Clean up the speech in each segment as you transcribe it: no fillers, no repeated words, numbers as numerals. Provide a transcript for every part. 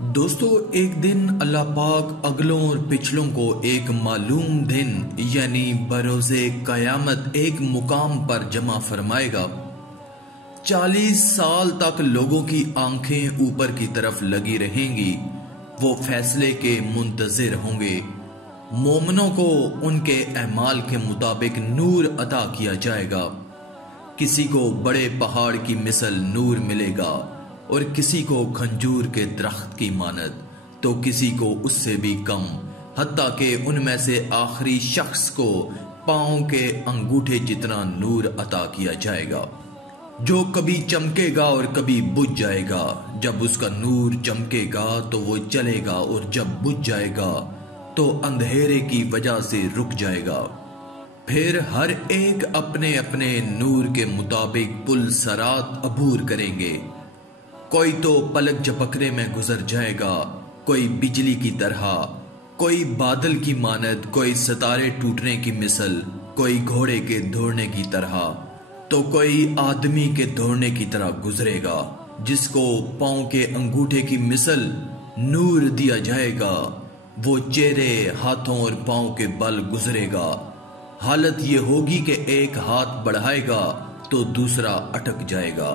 دوستو، ایک دن اللہ پاک اگلوں اور پچھلوں کو ایک معلوم دن یعنی بروز قیامت ایک مقام پر جمع فرمائے گا۔ 40 سال تک لوگوں کی آنکھیں اوپر کی طرف لگی رہیں گی، وہ فیصلے کے منتظر ہوں گے۔ مومنوں کو ان کے اعمال کے مطابق نور عطا کیا جائے گا۔ کسی کو بڑے پہاڑ کی مثل نور ملے گا اور کسی کو کھجور کے درخت کی مانند، تو کسی کو اس سے بھی کم، حتیٰ کہ ان میں سے آخری شخص کو پاؤں کے انگوٹھے جتنا نور عطا کیا جائے گا، جو کبھی چمکے گا اور کبھی بجھ جائے گا۔ جب اس کا نور چمکے گا تو وہ چلے گا، اور جب بجھ جائے گا تو اندھیرے کی وجہ سے رک جائے گا۔ پھر ہر ایک اپنے اپنے نور کے مطابق پل صراط عبور کریں گے۔ کوئی تو پلک جھپکنے میں گزر جائے گا، کوئی بجلی کی طرح، کوئی بادل کی مانند، کوئی ستارے ٹوٹنے کی مثل، کوئی گھوڑے کے دوڑنے کی طرح، تو کوئی آدمی کے دوڑنے کی طرح گزرے گا۔ جس کو پاؤں کے انگوٹھے کی مثل نور دیا جائے گا، وہ چہرے، ہاتھوں اور پاؤں کے بل گزرے گا۔ حالت یہ ہوگی کہ ایک ہاتھ بڑھائے گا تو دوسرا اٹک جائے گا۔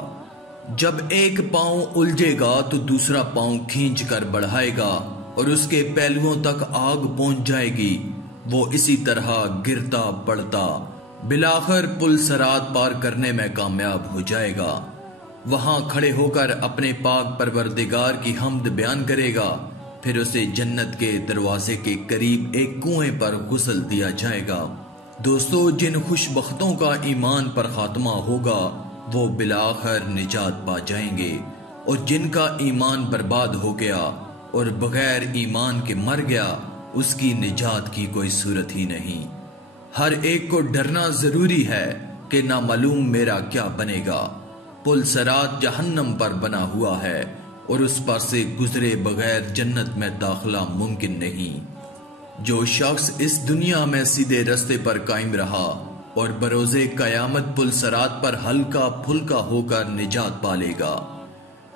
جب ایک پاؤں الجھے گا تو دوسرا پاؤں کھینچ کر بڑھائے گا اور اس کے پہلوؤں تک آگ پہنچ جائے گی۔ وہ اسی طرح گرتا پڑتا بالآخر پل صراط پار کرنے میں کامیاب ہو جائے گا۔ وہاں کھڑے ہو کر اپنے پاک پروردگار کی حمد بیان کرے گا۔ پھر اسے جنت کے دروازے کے قریب ایک کنویں پر غسل دیا جائے گا۔ دوستو، جن خوش بختوں کا ایمان پر خاتمہ ہوگا وہ بالآخر نجات پا جائیں گے، اور جن کا ایمان برباد ہو گیا اور بغیر ایمان کے مر گیا، اس کی نجات کی کوئی صورت ہی نہیں۔ ہر ایک کو ڈرنا ضروری ہے کہ نامعلوم میرا کیا بنے گا۔ پل صراط جہنم پر بنا ہوا ہے اور اس پر سے گزرے بغیر جنت میں داخلہ ممکن نہیں۔ جو شخص اس دنیا میں سیدھے رستے پر قائم رہا اور بروز قیامت پل صراط پر ہلکا پھلکا ہو کر نجات پالے گا،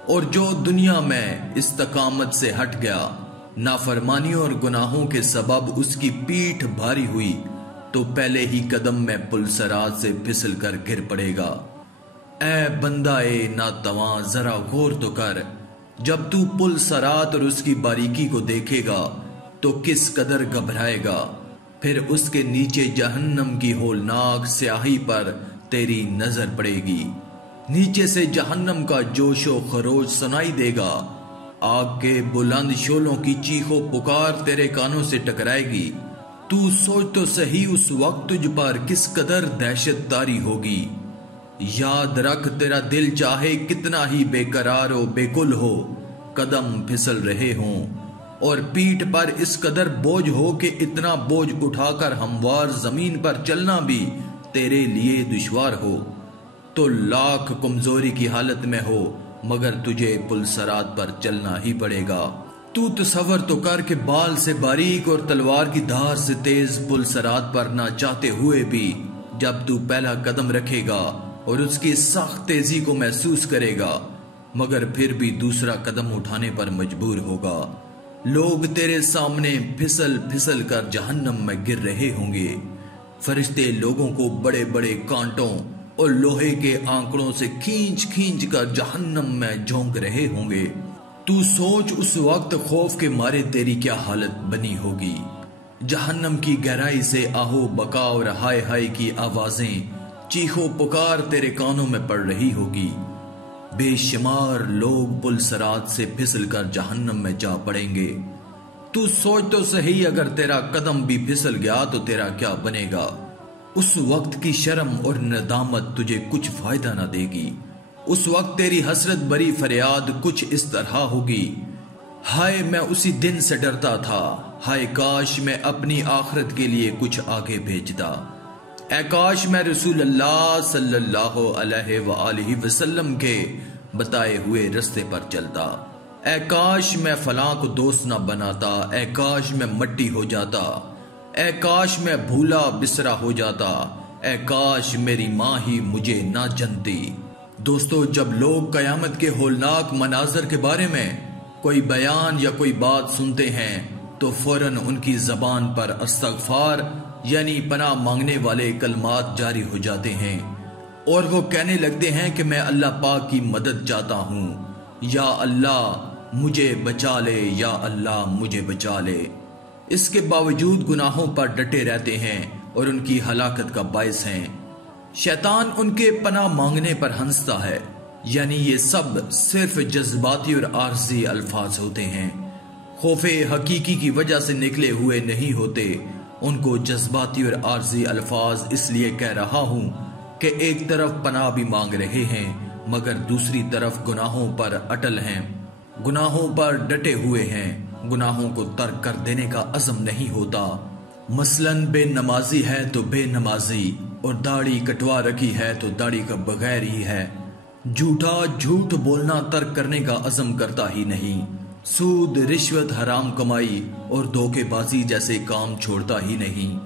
اور جو دنیا میں استقامت سے ہٹ گیا، نافرمانیوں اور گناہوں کے سبب اس کی پیٹھ بھاری ہوئی، تو پہلے ہی قدم میں پل صراط سے پھسل کر گر پڑے گا۔ اے بندہ ناتواں، ذرا غور تو کر، جب تو پل صراط اور اس کی باریکی کو دیکھے گا تو کس قدر گھبرائے گا۔ پھر اس کے نیچے جہنم کی ہولناک سیاہی پر تیری نظر پڑے گی۔ نیچے سے جہنم کا جوش و خروش سنائی دے گا۔ آگ کے بلند شعلوں کی چیخ و پکار تیرے کانوں سے ٹکرائے گی۔ تو سوچ تو صحیح، اس وقت تجھ پر کس قدر دہشت طاری ہوگی۔ یاد رکھ، تیرا دل چاہے کتنا ہی بے قرار و بے کل ہو، قدم پھسل رہے ہوں اور پیٹھ پر اس قدر بوجھ ہو کہ اتنا بوجھ اٹھا کر ہموار زمین پر چلنا بھی تیرے لیے دشوار ہو، تو لاکھ کمزوری کی حالت میں ہو مگر تجھے پل صراط پر چلنا ہی پڑے گا۔ تو تصور تو کر کہ بال سے باریک اور تلوار کی دھار سے تیز پل صراط پر نہ چاہتے ہوئے بھی جب تو پہلا قدم رکھے گا اور اس کی سخت تیزی کو محسوس کرے گا، مگر پھر بھی دوسرا قدم اٹھانے پر مجبور ہوگا۔ لوگ تیرے سامنے پھسل پھسل کر جہنم میں گر رہے ہوں گے۔ فرشتے لوگوں کو بڑے بڑے کانٹوں اور لوہے کے آنکڑوں سے کھینچ کھینچ کر جہنم میں جھونک رہے ہوں گے۔ تو سوچ اس وقت خوف کے مارے تیری کیا حالت بنی ہوگی۔ جہنم کی گہرائی سے آہو بکا اور ہائے ہائے کی آوازیں، چیخ و پکار تیرے کانوں میں پڑ رہی ہوگی۔ بے شمار لوگ پل صراط سے پھسل کر جہنم میں جا پڑیں گے۔ تو سوچ تو صحیح، اگر تیرا قدم بھی پھسل گیا تو تیرا کیا بنے گا۔ اس وقت کی شرم اور ندامت تجھے کچھ فائدہ نہ دے گی۔ اس وقت تیری حسرت بری فریاد کچھ اس طرح ہوگی، ہائے میں اسی دن سے ڈرتا تھا، ہائے کاش میں اپنی آخرت کے لیے کچھ آگے بھیجتا، اے کاش میں رسول اللہ صلی اللہ علیہ وآلہ وسلم کے بتائے ہوئے رستے پر چلتا، اے کاش میں فلاں کو دوست نہ بناتا، اے کاش میں مٹی ہو جاتا، اے کاش میں بھولا بسرا ہو جاتا، اے کاش میری ماں ہی مجھے نہ جنتی۔ دوستو، جب لوگ قیامت کے ہولناک مناظر کے بارے میں کوئی بیان یا کوئی بات سنتے ہیں تو فوراً ان کی زبان پر استغفار یعنی پناہ مانگنے والے کلمات جاری ہو جاتے ہیں اور وہ کہنے لگتے ہیں کہ میں اللہ پاک کی مدد چاہتا ہوں، یا اللہ مجھے بچا لے، یا اللہ مجھے بچا لے۔ اس کے باوجود گناہوں پر ڈٹے رہتے ہیں اور ان کی ہلاکت کا باعث ہیں۔ شیطان ان کے پناہ مانگنے پر ہنستا ہے، یعنی یہ سب صرف جذباتی اور عارضی الفاظ ہوتے ہیں، خوف حقیقی کی وجہ سے نکلے ہوئے نہیں ہوتے۔ ان کو جذباتی اور عارضی الفاظ اس لیے کہہ رہا ہوں کہ ایک طرف پناہ بھی مانگ رہے ہیں مگر دوسری طرف گناہوں پر اٹل ہیں، گناہوں پر ڈٹے ہوئے ہیں، گناہوں کو ترک کر دینے کا عزم نہیں ہوتا۔ مثلاً بے نمازی ہے تو بے نمازی، اور داڑھی کٹوا رکھی ہے تو داڑھی کا بغیر ہی ہے، جھوٹ بولنا ترک کرنے کا عزم کرتا ہی نہیں، سود رشوت حرام کمائی اور دھوکے بازی جیسے کام چھوڑتا ہی نہیں،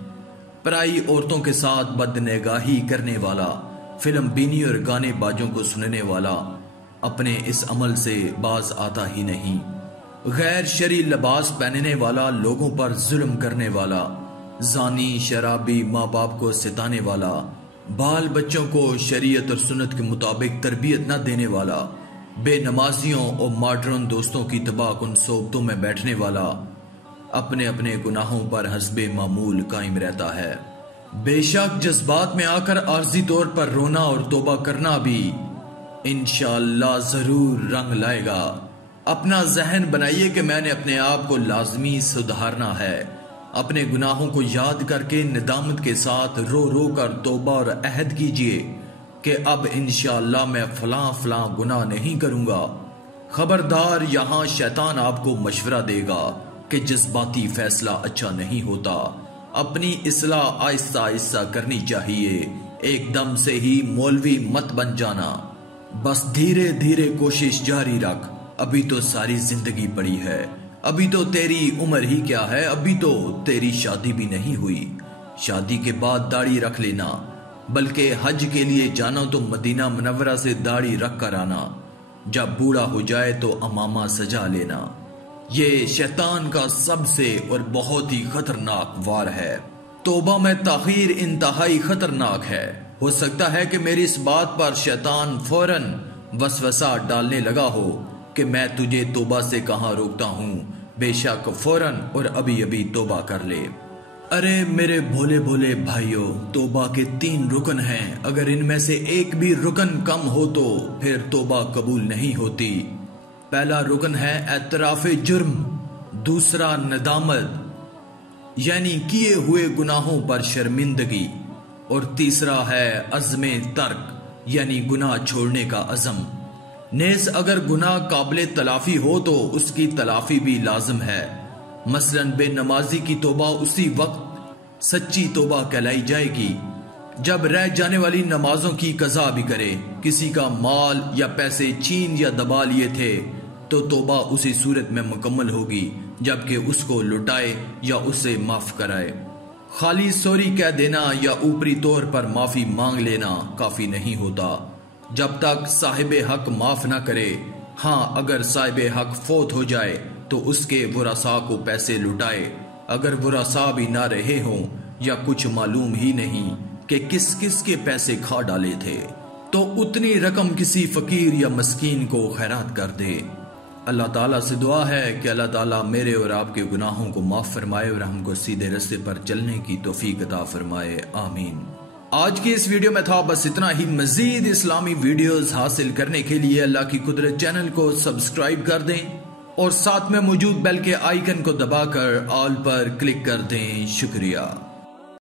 پرائی عورتوں کے ساتھ بدنگاہی کرنے والا، فلم بینی اور گانے باجوں کو سننے والا اپنے اس عمل سے باز آتا ہی نہیں، غیر شرعی لباس پہننے والا، لوگوں پر ظلم کرنے والا، زانی شرابی، ماں باپ کو ستانے والا، بال بچوں کو شریعت اور سنت کے مطابق تربیت نہ دینے والا، بے نمازیوں اور ماڈرن دوستوں کی تباہ کن صحبتوں میں بیٹھنے والا اپنے اپنے گناہوں پر حسب معمول قائم رہتا ہے۔ بے شک جذبات میں آ کر عارضی طور پر رونا اور توبہ کرنا بھی انشاءاللہ ضرور رنگ لائے گا۔ اپنا ذہن بنائیے کہ میں نے اپنے آپ کو لازمی سدھارنا ہے، اپنے گناہوں کو یاد کر کے ندامت کے ساتھ رو رو کر توبہ اور عہد کیجئے کہ اب انشاءاللہ میں فلاں گناہ نہیں کروں گا۔ خبردار، یہاں شیطان آپ کو مشورہ دے گا کہ جذباتی فیصلہ اچھا نہیں ہوتا، اپنی اصلاح آہستہ آہستہ کرنی چاہیے، ایک دم سے ہی مولوی مت بن جانا، بس دھیرے دھیرے کوشش جاری رکھ، ابھی تو ساری زندگی پڑی ہے، ابھی تو تیری عمر ہی کیا ہے، ابھی تو تیری شادی بھی نہیں ہوئی، شادی کے بعد داڑھی رکھ لینا، بلکہ حج کے لیے جانا تو مدینہ منورہ سے داڑھی رکھ کر آنا، جب بوڑھا ہو جائے تو امامہ سجا لینا۔ یہ شیطان کا سب سے اور بہت ہی خطرناک وار ہے۔ توبہ میں تاخیر انتہائی خطرناک ہے۔ ہو سکتا ہے کہ میری اس بات پر شیطان فوراً وسوسہ ڈالنے لگا ہو کہ میں تجھے توبہ سے کہاں روکتا ہوں، بے شک فوراً اور ابھی توبہ کر لے۔ ارے میرے بھولے بھولے بھائیوں، توبہ کے 3 رکن ہیں، اگر ان میں سے ایک بھی رکن کم ہو تو پھر توبہ قبول نہیں ہوتی۔ پہلا رکن ہے اعتراف جرم، دوسرا ندامت یعنی کیے ہوئے گناہوں پر شرمندگی، اور تیسرا ہے عزم ترک یعنی گناہ چھوڑنے کا عزم۔ نیز اگر گناہ قابل تلافی ہو تو اس کی تلافی بھی لازم ہے، مثلاً بے نمازی کی توبہ اسی وقت سچی توبہ کہلائی جائے گی جب رہ جانے والی نمازوں کی قضا بھی کرے، کسی کا مال یا پیسے چھین یا دبا لیے تھے تو توبہ اسی صورت میں مکمل ہوگی جبکہ اس کو لٹائے یا اسے معاف کرائے۔ خالی سوری کہہ دینا یا اوپری طور پر معافی مانگ لینا کافی نہیں ہوتا جب تک صاحب حق معاف نہ کرے۔ ہاں، اگر صاحب حق فوت ہو جائے تو اس کے ورثاء کو پیسے لٹائے، اگر ورثاء بھی نہ رہے ہوں یا کچھ معلوم ہی نہیں کہ کس کس کے پیسے کھا ڈالے تھے تو اتنی رقم کسی فقیر یا مسکین کو خیرات کر دے۔ اللہ تعالیٰ سے دعا ہے کہ اللہ تعالیٰ میرے اور آپ کے گناہوں کو معاف فرمائے اور ہم کو سیدھے راستے پر چلنے کی توفیق عطا فرمائے، آمین۔ آج کی اس ویڈیو میں تھا بس اتنا ہی۔ مزید اسلامی ویڈیوز حاصل کرنے کے لیے اللہ کی قدرت چینل کو سبسکرائب کر دیں اور ساتھ میں موجود بیل کے آئیکن کو دبا کر آل پر کلک کر دیں۔ شکریہ۔